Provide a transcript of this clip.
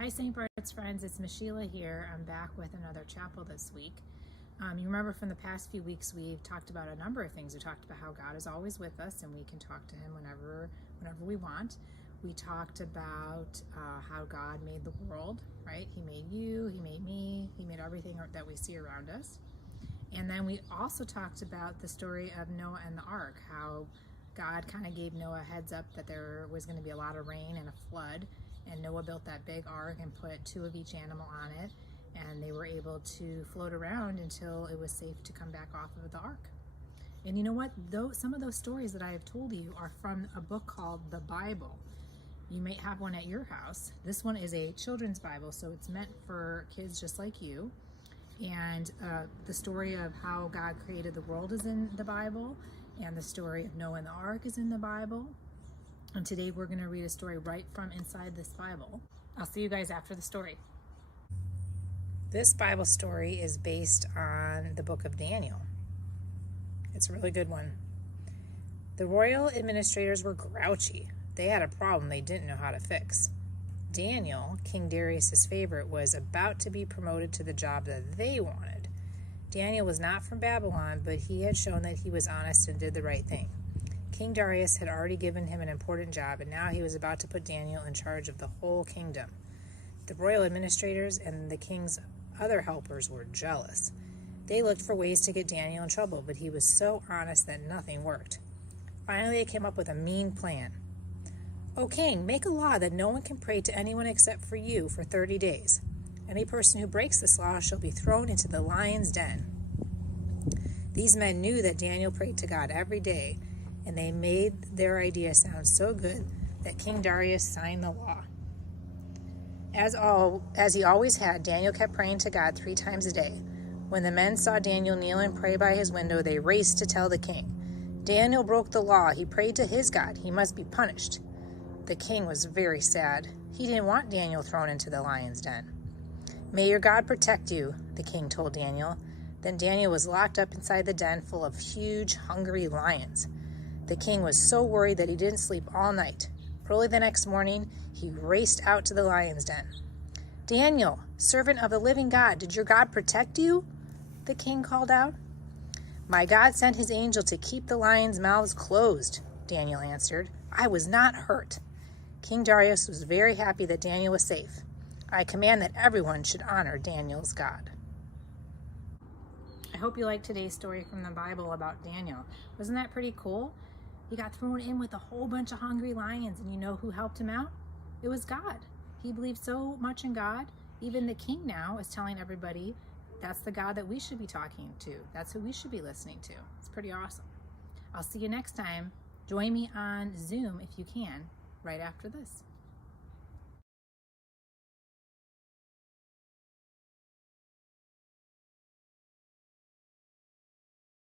Hi St. Bart's friends, it's Michela here. I'm back with another chapel this week. You remember from the past few weeks we've talked about a number of things. We talked about how God is always with us and we can talk to Him whenever we want. We talked about how God made the world, right? He made you, He made me, He made everything that we see around us. And then we also talked about the story of Noah and the ark, how God kind of gave Noah a heads up that there was going to be a lot of rain and a flood, and Noah built that big ark and put 2 of each animal on it, and they were able to float around until it was safe to come back off of the ark. And you know what? Some of those stories that I have told you are from a book called the Bible. You may have one at your house. This one is a children's Bible, so it's meant for kids just like you. And the story of how God created the world is in the Bible, and the story of Noah and the ark is in the Bible. And today we're going to read a story right from inside this Bible. I'll see you guys after the story. This Bible story is based on the book of Daniel. It's a really good one. The royal administrators were grouchy. They had a problem they didn't know how to fix. Daniel, King Darius's favorite, was about to be promoted to the job that they wanted. Daniel was not from Babylon, but he had shown that he was honest and did the right thing. King Darius had already given him an important job, and now he was about to put Daniel in charge of the whole kingdom. The royal administrators and the king's other helpers were jealous. They looked for ways to get Daniel in trouble, but he was so honest that nothing worked. Finally, they came up with a mean plan. "O king, make a law that no one can pray to anyone except for you for 30 days. Any person who breaks this law shall be thrown into the lion's den." These men knew that Daniel prayed to God every day, and they made their idea sound so good that King Darius signed the law. As he always had, Daniel kept praying to God 3 times a day. When the men saw Daniel kneel and pray by his window, they raced to tell the king. Daniel broke the law. He prayed to his God. He must be punished. The king was very sad. He didn't want Daniel thrown into the lion's den. "May your God protect you," the king told Daniel. Then Daniel was locked up inside the den full of huge, hungry lions. The king was so worried that he didn't sleep all night. Early the next morning, he raced out to the lion's den. "Daniel, servant of the living God, did your God protect you?" the king called out. "My God sent his angel to keep the lions' mouths closed," Daniel answered. "I was not hurt." King Darius was very happy that Daniel was safe. "I command that everyone should honor Daniel's God." I hope you liked today's story from the Bible about Daniel. Wasn't that pretty cool? He got thrown in with a whole bunch of hungry lions, and you know who helped him out? It was God. He believed so much in God. Even the king now is telling everybody that's the God that we should be talking to. That's who we should be listening to. It's pretty awesome. I'll see you next time. Join me on Zoom if you can, right after this.